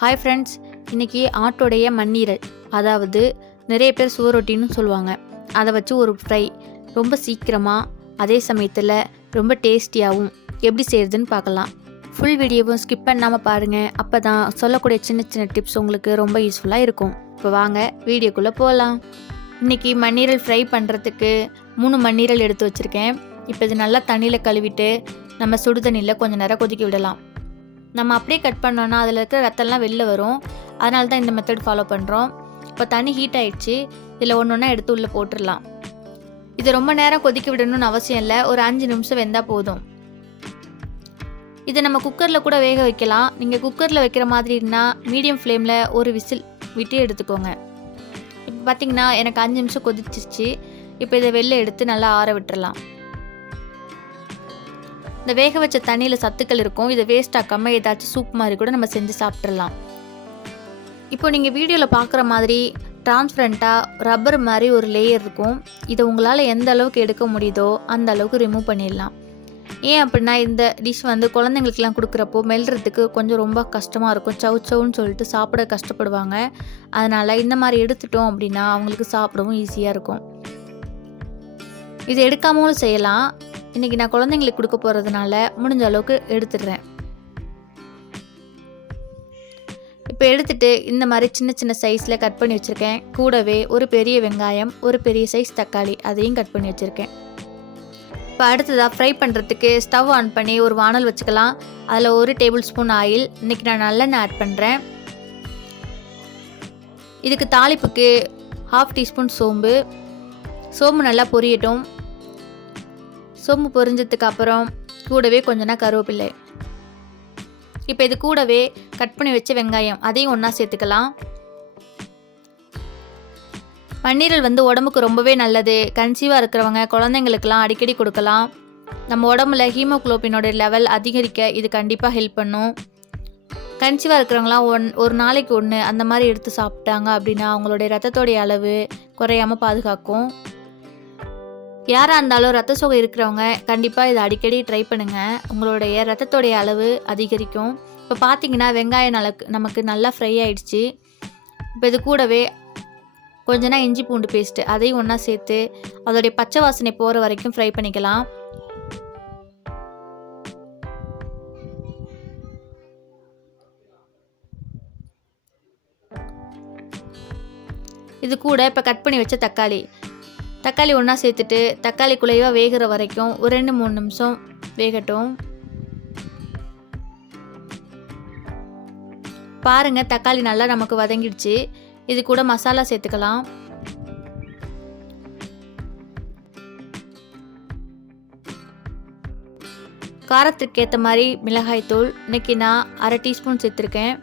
Hi friends, இன்றைக்கி ஆட்டோடைய மண்ணீரல், அதாவது நிறைய பேர் சுவரொட்டின்னு சொல்லுவாங்க, அதை வச்சு ஒரு ஃப்ரை ரொம்ப சீக்கிரமாக அதே சமயத்தில் ரொம்ப டேஸ்டியாகவும் எப்படி செய்கிறதுன்னு பார்க்கலாம். ஃபுல் வீடியோவும் ஸ்கிப் பண்ணாமல் பாருங்கள். அப்போ தான் சொல்லக்கூடிய சின்ன சின்ன டிப்ஸ் உங்களுக்கு ரொம்ப யூஸ்ஃபுல்லாக இருக்கும். இப்போ வாங்க வீடியோக்குள்ளே போகலாம். இன்றைக்கி மண்ணீரல் ஃப்ரை பண்ணுறதுக்கு 3 மண்ணீரல் எடுத்து வச்சுருக்கேன். இப்போ இது நல்லா தண்ணியில் கழுவிட்டு நம்ம சுடு தண்ணியில் கொஞ்சம் நேரம் கொதிக்க விடலாம். நம்ம அப்படியே கட் பண்ணோன்னா அதில் இருக்கிற ரத்தம்லாம் வெளில வரும். அதனால தான் இந்த மெத்தட் ஃபாலோ பண்ணுறோம். இப்போ தண்ணி ஹீட் ஆகிடுச்சு. இதில் ஒன்று ஒன்றா எடுத்து உள்ளே போட்டுடலாம். இது ரொம்ப நேரம் கொதிக்க விடணும்னு அவசியம் இல்லை, ஒரு 5 நிமிஷம் வெந்தால் போதும். இதை நம்ம குக்கரில் கூட வேக வைக்கலாம். நீங்கள் குக்கரில் வைக்கிற மாதிரி இருந்தால் மீடியம் ஃப்ளேமில் ஒரு விசில் விட்டு எடுத்துக்கோங்க. இப்போ பார்த்திங்கன்னா எனக்கு 5 நிமிஷம் கொதிச்சிச்சு. இப்போ இதை வெளில எடுத்து நல்லா ஆற விட்டுறலாம். இந்த வேக வச்ச தண்ணியில் சத்துக்கள் இருக்கும். இதை வேஸ்ட் ஆக்காமல் ஏதாச்சும் சூப் மாதிரி கூட நம்ம செஞ்சு சாப்பிட்றலாம். இப்போ நீங்கள் வீடியோவில் பார்க்குற மாதிரி டிரான்ஸ்பரண்ட்டாக ரப்பர் மாதிரி ஒரு லேயர் இருக்கும். இதை உங்களால் எந்த அளவுக்கு எடுக்க முடியுதோ அந்த அளவுக்கு ரிமூவ் பண்ணிடலாம். ஏன் அப்படின்னா இந்த டிஷ் குழந்தைங்களுக்குலாம் கொடுக்குறப்போ மெல்றதுக்கு கொஞ்சம் ரொம்ப கஷ்டமாக இருக்கும். சவுன்னு சொல்லிட்டு சாப்பிட கஷ்டப்படுவாங்க. அதனால் இந்த மாதிரி எடுத்துட்டோம் அப்படின்னா அவங்களுக்கு சாப்பிடவும் ஈஸியாக இருக்கும். இது எடுக்காமலும் செய்யலாம். இன்றைக்கி நான் குழந்தைங்களுக்கு கொடுக்க போகிறதுனால முடிஞ்ச அளவுக்கு எடுத்துடுறேன். இப்போ எடுத்துகிட்டு இந்த மாதிரி சின்ன சின்ன சைஸில் கட் பண்ணி வச்சுருக்கேன். கூடவே ஒரு பெரிய வெங்காயம், ஒரு பெரிய சைஸ் தக்காளி, அதையும் கட் பண்ணி வச்சுருக்கேன். இப்போ அடுத்ததாக ஃப்ரை பண்ணுறதுக்கு ஸ்டவ் ஆன் பண்ணி ஒரு வானல் வச்சுக்கலாம். அதில் 1 டேபிள் ஸ்பூன் ஆயில். இன்றைக்கி நான் நல்லெண்ணெய் ஆட் பண்ணுறேன். இதுக்கு தாளிப்புக்கு 1/2 டீஸ்பூன் சோம்பு. சோம்பு நல்லா பொரியட்டும். சோம்பு பொரிஞ்சதுக்கு அப்புறம் கூடவே கொஞ்ச கருவேப்பிலை. இப்போ இது கூடவே கட் பண்ணி வச்ச வெங்காயம், அதையும் ஒன்றா சேர்த்துக்கலாம். மண்ணீரல் உடம்புக்கு ரொம்பவே நல்லது. கன்சீவாக இருக்கிறவங்க குழந்தைங்களுக்கெல்லாம் அடிக்கடி கொடுக்கலாம். நம்ம உடம்புல ஹீமோகுளோபினோட லெவல் அதிகரிக்க இது கண்டிப்பாக ஹெல்ப் பண்ணும். கன்சீவாக இருக்கிறவங்களாம் ஒரு நாளைக்கு 1 அந்த மாதிரி எடுத்து சாப்பிட்டாங்க அப்படின்னா அவங்களுடைய ரத்தத்தோடைய அளவு குறையாமல் பாதுகாக்கும். யாராக இருந்தாலும் ரத்த சோகை இருக்கிறவங்க கண்டிப்பாக இதை அடிக்கடி ட்ரை பண்ணுங்கள். உங்களுடைய ரத்தத்தோடைய அளவு அதிகரிக்கும். இப்போ பார்த்தீங்கன்னா வெங்காயம் நமக்கு நல்லா ஃப்ரை ஆகிடுச்சு. இப்போ இது கூடவே கொஞ்சம் இஞ்சி பூண்டு பேஸ்ட்டு, அதையும் ஒன்றா சேர்த்து அதோடைய பச்சை வாசனை போகிற வரைக்கும் ஃப்ரை பண்ணிக்கலாம். இது கூட இப்போ கட் பண்ணி வச்ச தக்காளி ஒன்றா சேர்த்துட்டு தக்காளி குழைவாக வேகிற வரைக்கும் ஒரு 2-3 நிமிஷம் வேகட்டும். பாருங்கள், தக்காளி நல்லா நமக்கு வதங்கிடுச்சு. இது கூட மசாலா சேர்த்துக்கலாம். காரத்துக்கு ஏற்ற மாதிரி மிளகாய்த்தூள் இன்னைக்கு நான் 1/2 டீஸ்பூன் சேர்த்துருக்கேன்.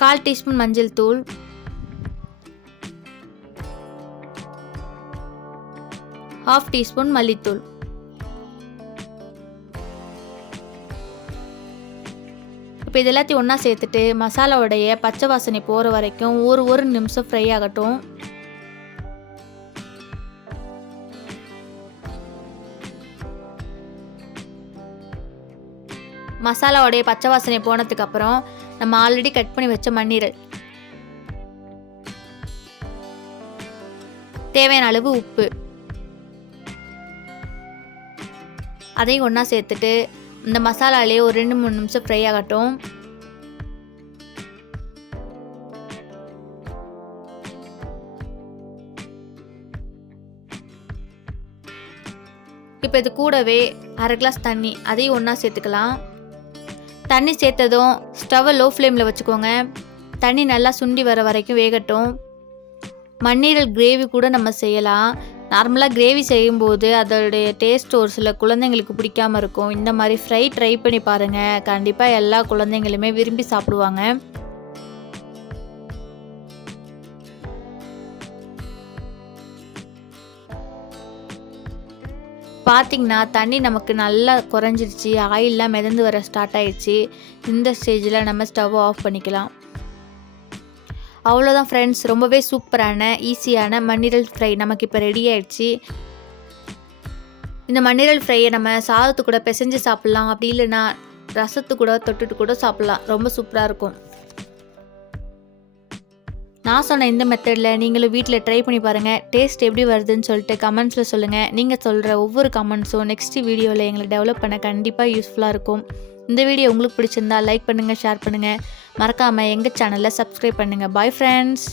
1/4 டீஸ்பூன் மஞ்சள் தூள், 1/2 டீஸ்பூன் மல்லித்தூள். இப்போ இது எல்லாத்தையும் ஒன்றா சேர்த்துட்டு மசாலாவுடைய பச்சை வாசனை போகிற வரைக்கும் ஒரு நிமிஷம் ஃப்ரை ஆகட்டும். மசாலாவுடைய பச்சை வாசனை போனதுக்கு அப்புறம் நம்ம ஆல்ரெடி கட் பண்ணி வச்ச மண்ணீரல், தேவையான அளவு உப்பு, அதையும் ஒன்றா சேர்த்துட்டு இந்த மசாலாலே ஒரு 2-3 நிமிஷம் ஃப்ரை ஆகட்டும். இப்போ இது கூடவே 1/2 கிளாஸ் தண்ணி, அதையும் ஒன்றா சேர்த்துக்கலாம். தண்ணி சேர்த்ததும் ஸ்டவ்வை லோ ஃப்ளேமில் வச்சுக்கோங்க. தண்ணி நல்லா சுண்டி வர வரைக்கும் வேகட்டும். மண்ணீரல் கிரேவி கூட நம்ம செய்யலாம். நார்மலாக கிரேவி செய்யும்போது அதோடைய டேஸ்ட் ஒரு சில குழந்தைங்களுக்கு பிடிக்காமல் இருக்கும். இந்த மாதிரி ஃப்ரை ட்ரை பண்ணி பாருங்கள். கண்டிப்பாக எல்லா குழந்தைங்களுமே விரும்பி சாப்பிடுவாங்க. பார்த்திங்கன்னா தண்ணி நமக்கு நல்லா குறைஞ்சிருச்சு. ஆயிலெலாம் மிதந்து வர ஸ்டார்ட் ஆகிடுச்சு. இந்த ஸ்டேஜில் நம்ம ஸ்டவ் ஆஃப் பண்ணிக்கலாம். அவ்வளோதான் ஃப்ரெண்ட்ஸ், ரொம்பவே சூப்பரான ஈஸியான மண்ணீரல் ஃப்ரை நமக்கு இப்போ ரெடி ஆகிடுச்சு. இந்த மண்ணீரல் ஃப்ரையை நம்ம சாதத்து கூட பிசைஞ்சு சாப்பிட்லாம், அப்படி இல்லைன்னா ரசத்து கூட தொட்டுட்டு கூட சாப்பிட்லாம். ரொம்ப சூப்பராக இருக்கும். நான் சொன்ன இந்த மெத்தடில் நீங்களும் வீட்டில் ட்ரை பண்ணி பாருங்கள். டேஸ்ட் எப்படி வருதுன்னு சொல்லிட்டு கமெண்ட்ஸில் சொல்லுங்கள். நீங்கள் சொல்கிற ஒவ்வொரு கமெண்ட்ஸும் நெக்ஸ்ட் வீடியோவில் எங்களை டெவலப் பண்ண கண்டிப்பாக யூஸ்ஃபுல்லாக இருக்கும். இந்த வீடியோ உங்களுக்கு பிடிச்சிருந்தா லைக் பண்ணுங்கள், ஷேர் பண்ணுங்கள். மறக்காமல் எங்கள் சேனலை சப்ஸ்கிரைப் பண்ணுங்கள். Bye friends.